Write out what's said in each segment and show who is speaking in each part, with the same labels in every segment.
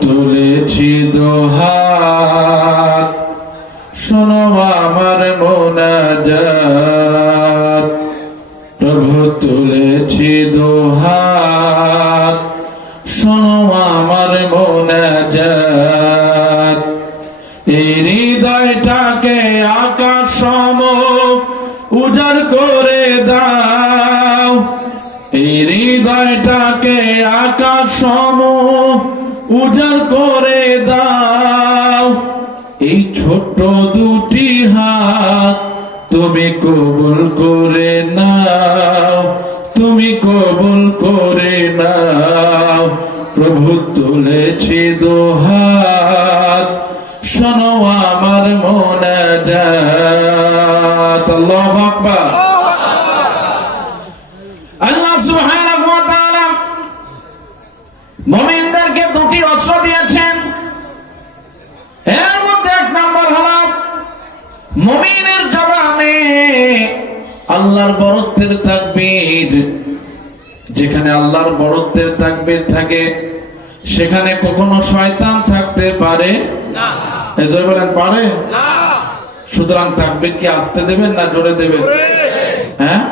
Speaker 1: তুলেছি দোহাত করে দাও। এই ছোট্ট দুটি হাত তুমি কবুল করে নাও, তুমি কবুল করে নাও। প্রভু তুলেছি দোহাত শোনো আমার মনে যাত আল্লাহ আকবার আল্লাহ সুবহানাহু ওয়া তাআলা মুমিনদেরকে দুটি অস্ত্র দিয়েছেন এর মধ্যে এক নম্বর হলো মুমিনের জবানে আল্লাহর বরত্বের তাকবীর। যেখানে আল্লাহর বরত্বের তাকবীর থাকে সেখানে কখনো শয়তান থাকতে পারে। না। এদের বলেন পারে? না। সুতরাং তাকবীর কি আসতে দেবেন না জোরে দেবেন? হ্যাঁ?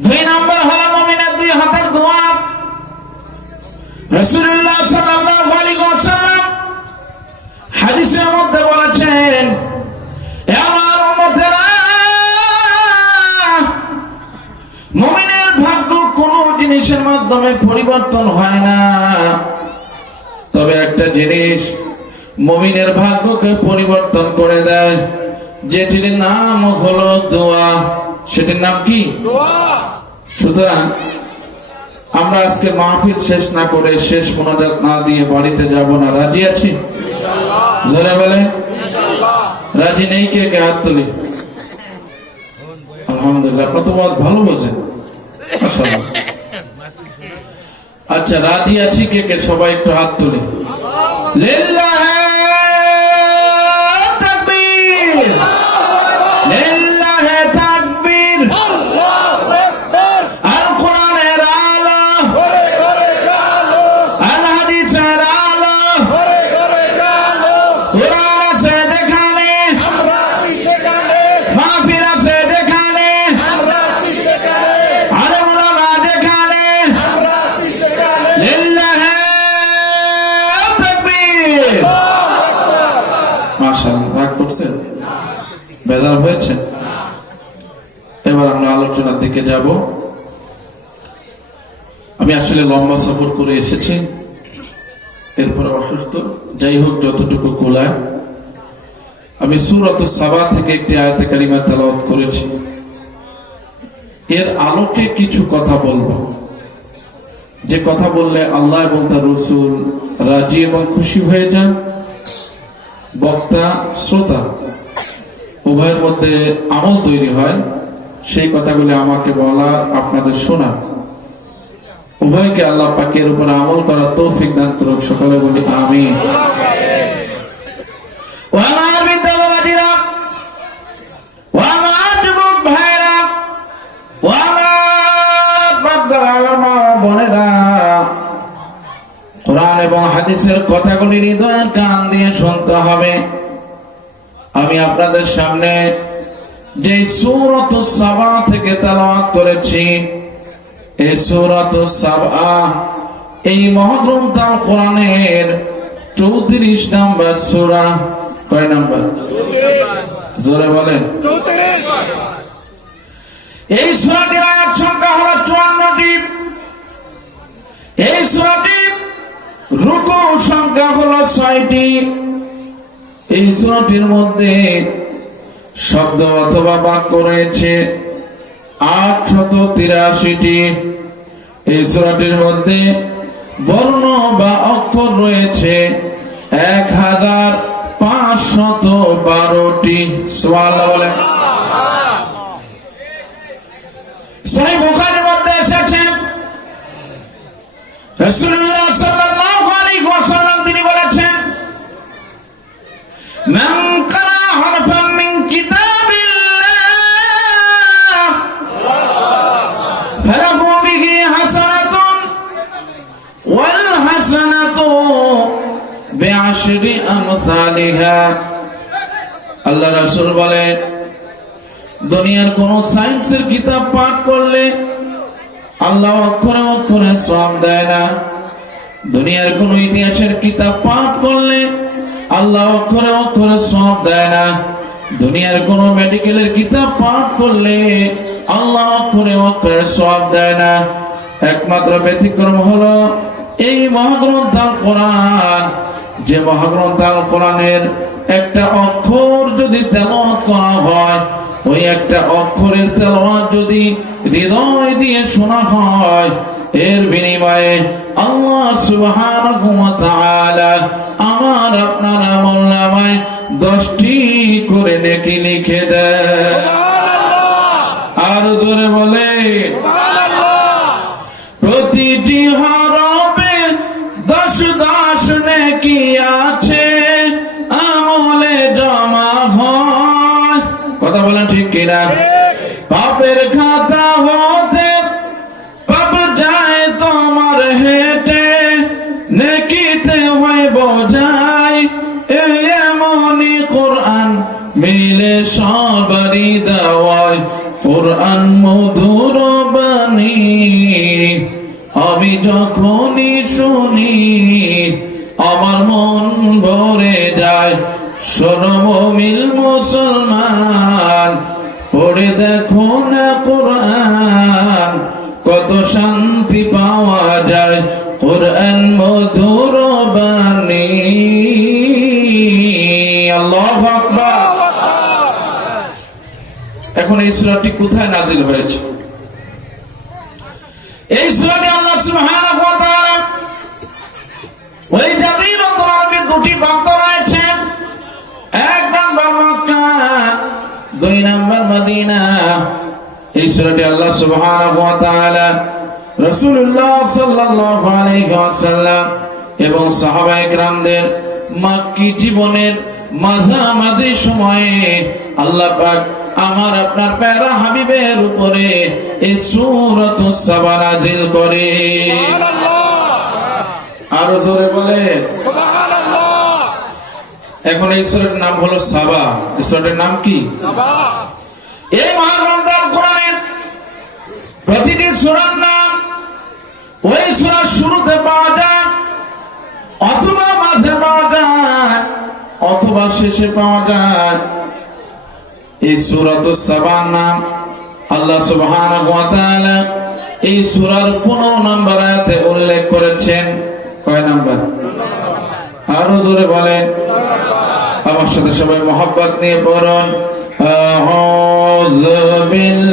Speaker 1: দুই নম্বর হলো মুমিনের দুই হাতের দোয়া রাসূলুল্লাহ সাল্লাল্লাহু আলাইহি ওয়াসাল্লাম মাধ্যমে পরিবর্তন হয় না। তবে একটা জিনিস মুমিনের ভাগ্যকে পরিবর্তন করে দেয়। যেটির নাম হলো দোয়া। সেটির নাম কি? সুতরাং আমরা আজকে মাহফিল শেষ না করে শেষ মোনাজাত না দিয়ে বাড়িতে যাব না। রাজি আছি? জোরে বলে রাজি নেই কে কে হাত তুলি? আলহামদুলিল্লাহ আপনার তো ভালো বোঝেন। মাশাআল্লাহ। আচ্ছা রাজি আছি কে কে সবাই একটু হাত তুলে। লিল্লাহে দিকে যাব? আমি আসলে লম্বা সফর করে এসেছি, এরপরে অসুস্থ। যাই হোক, যতটুকু কোলায় আমি সুরত সাবা থেকে একটি আয়তে কারিমা তেলাওয়াত করেছি। এর আলোকে কিছু কথা বলব। যে কথা বললে আল্লাহ এবং তার রসুল রাজি এবং খুশি হয়ে যান। বক্তা, শ্রোতা, উভয়ের মধ্যে আমল তৈরি হয়। সেই কথাগুলি আমাকে বলা আপনাদের শোনা উভয়কে আল্লাহ পাকের উপর আমল করার তৌফিক দান করুক সকালে বলি আমি কথাগুলি হৃদয়ের কান দিয়ে শুনতে হবে। আমি আপনাদের সামনে যে সূরত সাবা থেকে তেলাওয়াত করেছি, এই সূরত সাবা এই মহাগ্রন্থ কোরআনের চৌত্রিশ নাম্বার সূরা কয় নাম্বার? জোরে বলেন। এই সূরাটির আয়াত সংখ্যা হলো চুয়ান্নটি। এই সূরাটির রুকু সংখ্যা হলো ছয়টি। এই সূরাটির মধ্যে শব্দ অথবা বাক্য রয়েছে। আটশত তিরাশিটি। এই সূরাটির মধ্যে বর্ণ বা অক্ষর রয়েছে। এক হাজার পাঁচশত বারোটি। বলে বুখারীর মধ্যে তিনি বলেছেন আল্লাহ রাসূল বলে, দুনিয়ার কোন সায়েন্সের কিতাব পাঠ করলে আল্লাহ অক্ষরে অক্ষরে সব দেয় না। দুনিয়ার কোন ইতিহাসের কিতাব পাঠ করলে আল্লাহ অক্ষরে অক্ষরে সব দেয় না। দুনিয়ার কোন মেডিকেলের কিতাব পাঠ করলে আল্লাহ অক্ষরে অক্ষরে সব দেয় না। একমাত্র ব্যতিক্রম হলো এই মহাগ্রন্থ কোরআন যে মহাগ্রন্থ আল কোরআনের একটা অক্ষর যদি তেলাওয়াত করা হয়, ওই একটা অক্ষরের তেলাওয়াত যদি হৃদয় দিয়ে শোনা হয়, এর বিনিময়ে আল্লাহ সুবহানাহু আমার আপনার আমল নামায় দশটি করে নেকি লিখে দেয়। কথা বলেন ঠিক কিনা? পাপের খাতা হতে পাপ যায় তোমার হেঁটে, নেকিতে হয় বোঝাই এই কোরআন মিলে সবারই দেওয়ায় কোরআন মধুর বাণী, আমি যখনই শুনি, আমার মন ভরে যায়। সরমিল মুসলমান, পড়ে দেখো না কোরআন, কত শান্তি পাওয়া যায়। কোরআন মধুর বাণী। এখন এই সূরাটি কোথায় নাজিল হয়েছে? মদিনা। এই সূরাটি আল্লাহ সুবহানাহু ওয়া তাআলা রাসূলুল্লাহ সাল্লাল্লাহু আলাইহি ওয়াসাল্লাম এবং সাহাবায়ে কেরামদের মাক্কি জীবনের মাঝামাঝি সময়ে আল্লাহ পাক আমার আপনার প্যারা হাবিবের উপরে এই সূরাতুস সাবা নাজিল করে। আরও জোরে বলে। এখন এই সূরাটির নাম হলো সাবা। সূরাটির নাম কি? এই মহাগ্রন্থ আল কোরআনের প্রতিটি সূরার নাম ওই সূরার শুরুতে পাওয়া যায়, অথবা মাঝে পাওয়া যায়, অথবা শেষে পাওয়া যায়। এই সূরাতুস সাবার নাম আল্লাহ তাআলা এই সূরার 15 নম্বর আয়াতে উল্লেখ করেছেন। কয় নাম্বার? আরও জোরে বলেন। আমার সাথে সবাই মোহাব্বত নিয়ে পড়ুন। أعوذ بالله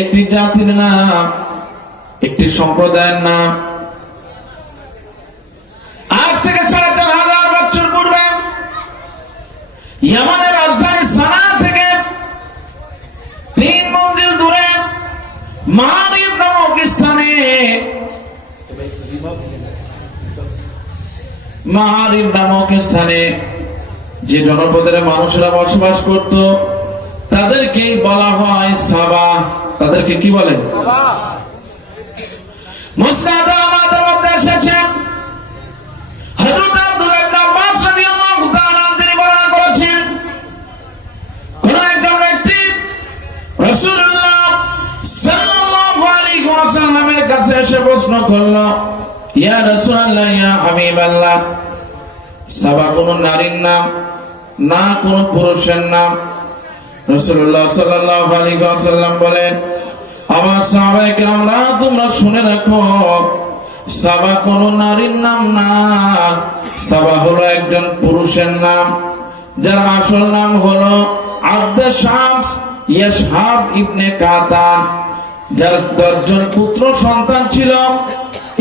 Speaker 1: একটি জাতির নাম, একটি সম্প্রদায়ের নাম। আজ থেকে সাড়ে চার হাজার বছর পূর্বে ইয়ামানের রাজধানী সানা থেকে তিন মঞ্জিল দূরে মারিব নামক স্থানে মাহারিব নামক স্থানে যে জনপদের মানুষরা বসবাস করত তাদেরকেই বলা হয় সাবা। তাদেরকে কি বলে? মুসনাদ আমাদের মধ্যে এসেছেন হযরত আব্দুল্লাহ ইবনে আব্বাস রাদিয়াল্লাহু তাআলা তিনি বর্ণনা করেছেন। কোন একজন ব্যক্তি রাসূলুল্লাহ সাল্লাল্লাহু আলাইহি ওয়াসাল্লামের কাছে এসে প্রশ্ন করল ইয়া রাসূলুল্লাহ ইয়া হাবিবাল্লাহ সাবা কোন নারীর নাম না কোন পুরুষের নাম? রাসূলুল্লাহ সাল্লাল্লাহু আলাইহি ওয়াসাল্লাম বলেন আমার সাহাবায়ে কেরামরা তোমরা শুনে রাখো সাবা কোন নারীর নাম না। সাবা হলো একজন পুরুষের নাম যার আসল নাম হলো আব্দে শামস ইয়াসহাব ইবনে কাতান যার দশজন পুত্র সন্তান ছিল।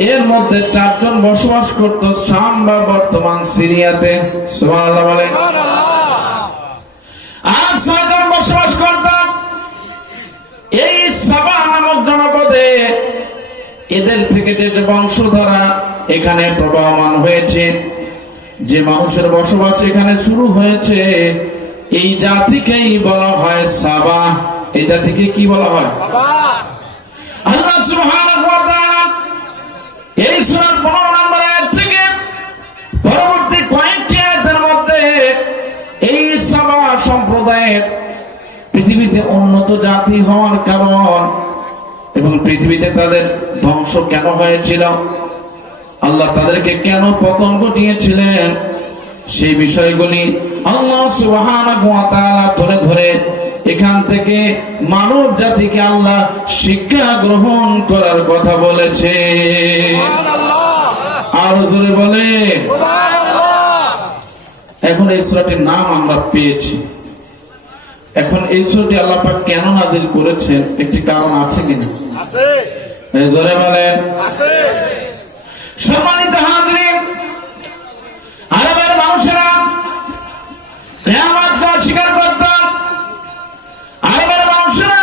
Speaker 1: এর মধ্যে চারজন বসবাস করত শাম বা বর্তমান সিরিয়াতে। সুবহানাল্লাহ বলে আর এদের থেকে যে বংশধারা এখানে প্রবাহমান হয়েছে, যে মানুষের বসবাস এখানে শুরু হয়েছে, এই জাতিকেই বলা হয় সাবা। এই জাতিকে কি বলা হয়? আল্লাহ এই সূরার 15 নম্বর আয়াত থেকে পরবর্তী কয়েকটি মধ্যে এই সাবা সম্প্রদায়ের পৃথিবীতে উন্নত জাতি হওয়ার কারণ পৃথিবীতে তাদের ধ্বংস কেন হয়েছিল? আল্লাহ তাদেরকে কেন পতন ঘটিয়েছিলেন সেই বিষয়গুলি আল্লাহ ধরে ধরে এখান থেকে মানব জাতিকে আল্লাহ শিক্ষা গ্রহণ করার কথা বলেছে। আরও জোরে বলে। এখন এই সূরাটির নাম আমরা পেয়েছি। এখন এই সূরাটি আল্লাহ কেন নাজিল করেছেন? একটি কারণ আছে কিনা?
Speaker 2: আছে।
Speaker 1: জোরে বলেন।
Speaker 2: আছে।
Speaker 1: সম্মানিত আরবের মানুষেরা কেয়ামতকে অস্বীকার করত আরবের মানুষেরা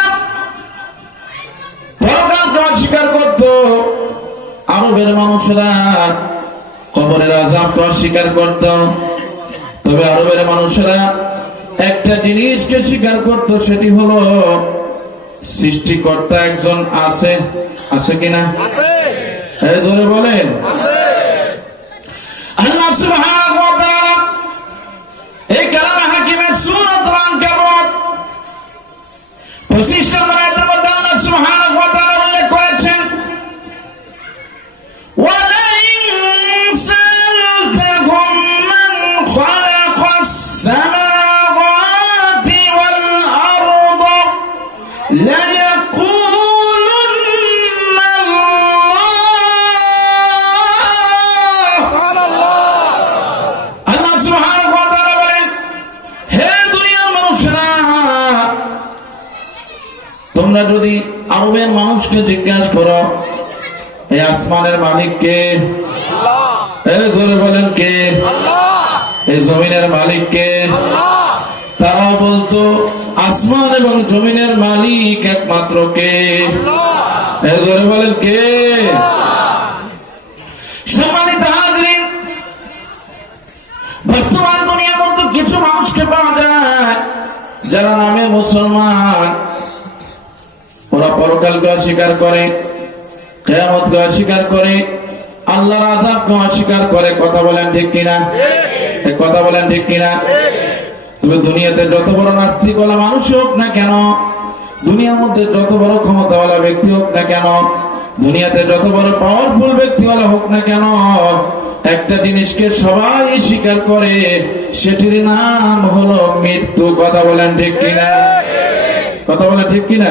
Speaker 1: পরকালকে অস্বীকার করত। আরবের মানুষেরা কবরের আজাবকে অস্বীকার করত। তবে আরবের মানুষেরা একটা জিনিসকে স্বীকার করত সেটি হলো সৃষ্টিকর্তা একজন আছে আছে কিনা? জোরে বলেন। আল্লাহ মানুষকে জিজ্ঞাসা করো। এই আসমানের মালিক কে? এই জোরে বলেন কে? এই জমিনের মালিক কে? তারা বলতো আসমান এবং জমিনের মালিক একমাত্র কে? এই জোরে বলেন কে? সম্মানিত হাজরিন বর্তমান দুনিয়ার মধ্যে কিছু মানুষকে পাওয়া যায় যারা নামে মুসলমান। পরকালকে অস্বীকার করে কেয়ামতকে অস্বীকার করে আল্লাহর আজাবকে অস্বীকার করে। কথা বলেন ঠিক কিনা? কথা বলেন ঠিক কিনা? তুমি দুনিয়াতে যত বড় নাস্তিকওয়ালা মানুষ হোক না কেন দুনিয়ার মধ্যে যত বড় ক্ষমতাওয়ালা ব্যক্তি হোক না কেন দুনিয়াতে যত বড় পাওয়ারফুল ব্যক্তিওয়ালা হোক না কেন একটা জিনিসকে সবাই স্বীকার করে সেটির নাম হলো মৃত্যু। কথা বলেন ঠিক কিনা? কথা বলেন ঠিক কিনা?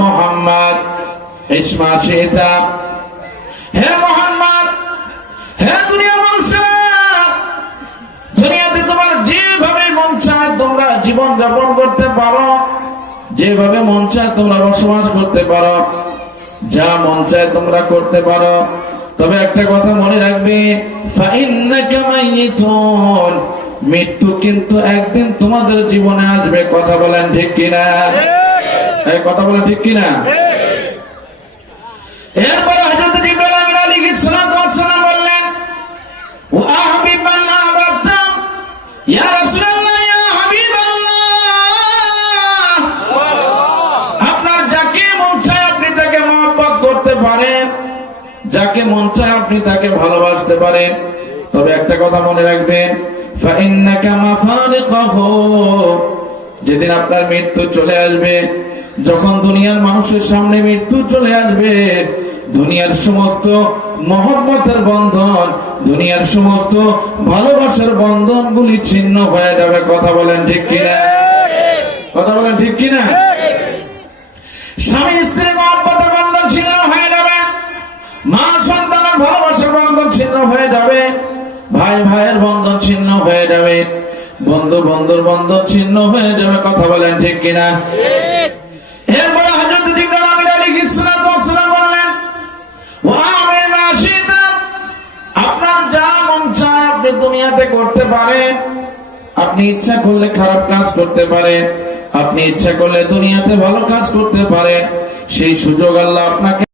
Speaker 1: মুহাম্মদ, ইসমা হে মোহাম্মদ, হে মানুষেরা, দুনিয়াতে তোমার যেভাবে মন তোমরা জীবন যাপন করতে পারো, যেভাবে মন তোমরা বসবাস করতে পারো, যা মন তোমরা করতে পারো। তবে একটা কথা মনে রাখবে মৃত্যু কিন্তু একদিন তোমাদের জীবনে আসবে, কথা বলেন ঠিক কিনা? এই কথা বলে ঠিক কিনা? এরপর বললেন আপনার যাকে মন চায় আপনি তাকে করতে পারেন, যাকে আপনি তাকে ভালোবাসতে পারেন। তবে একটা কথা মনে রাখবেন যেদিন আপনার মৃত্যু চলে আসবে যখন দুনিয়ার মানুষের সামনে মৃত্যু চলে আসবে, দুনিয়ার সমস্ত মহব্বতের বন্ধন, দুনিয়ার সমস্ত ভালোবাসার বন্ধনগুলি ছিন্ন হয়ে যাবে। কথা বলেন ঠিক কিনা? কথা বলেন ঠিক কিনা? স্বামী স্ত্রী মহব্বতের বন্ধন ছিন্ন হয়ে যাবে, মা সন্তানের ভালোবাসার বন্ধন ছিন্ন হয়ে যাবে, ভাই ভাইয়ের বন্ধন ছিন্ন হয়ে যাবে, বন্ধু বন্ধুর বন্ধন ছিন্ন হয়ে যাবে। কথা বলেন ঠিক কিনা? দুনিয়াতে করতে পারেন, আপনি ইচ্ছা করলে খারাপ কাজ করতে পারেন, আপনি ইচ্ছা করলে দুনিয়াতে ভালো কাজ করতে পারেন, সেই সুযোগ আল্লাহ আপনাকে